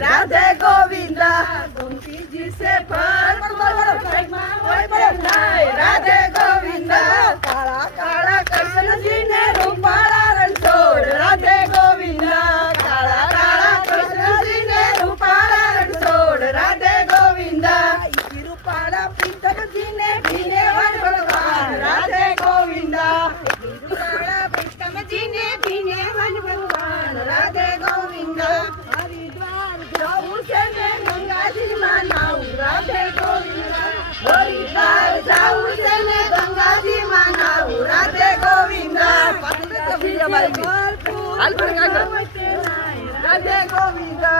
राधे गोविंदा गोमती जी से राधे गोविंदा काला काला कृष्ण जी ने रूपाला रणछोड़ राधे गोविंदा काला काला कृष्ण जी ने रूपाला रणछोड़ राधे गोविंदा रूपाला प्रीतम जी ने भीने वन भगवान राधे गोविंदा रूपाला प्रीतम जी ने भीने वन भगवान राधे गोविंदा हरिद्वार जाऊं से मैं गंगा जी मनाऊं राधे गोविंदा हरिद्वार जाऊं से मैं गंगा जी मनाऊं राधे गोविंदा राधे गोविंदा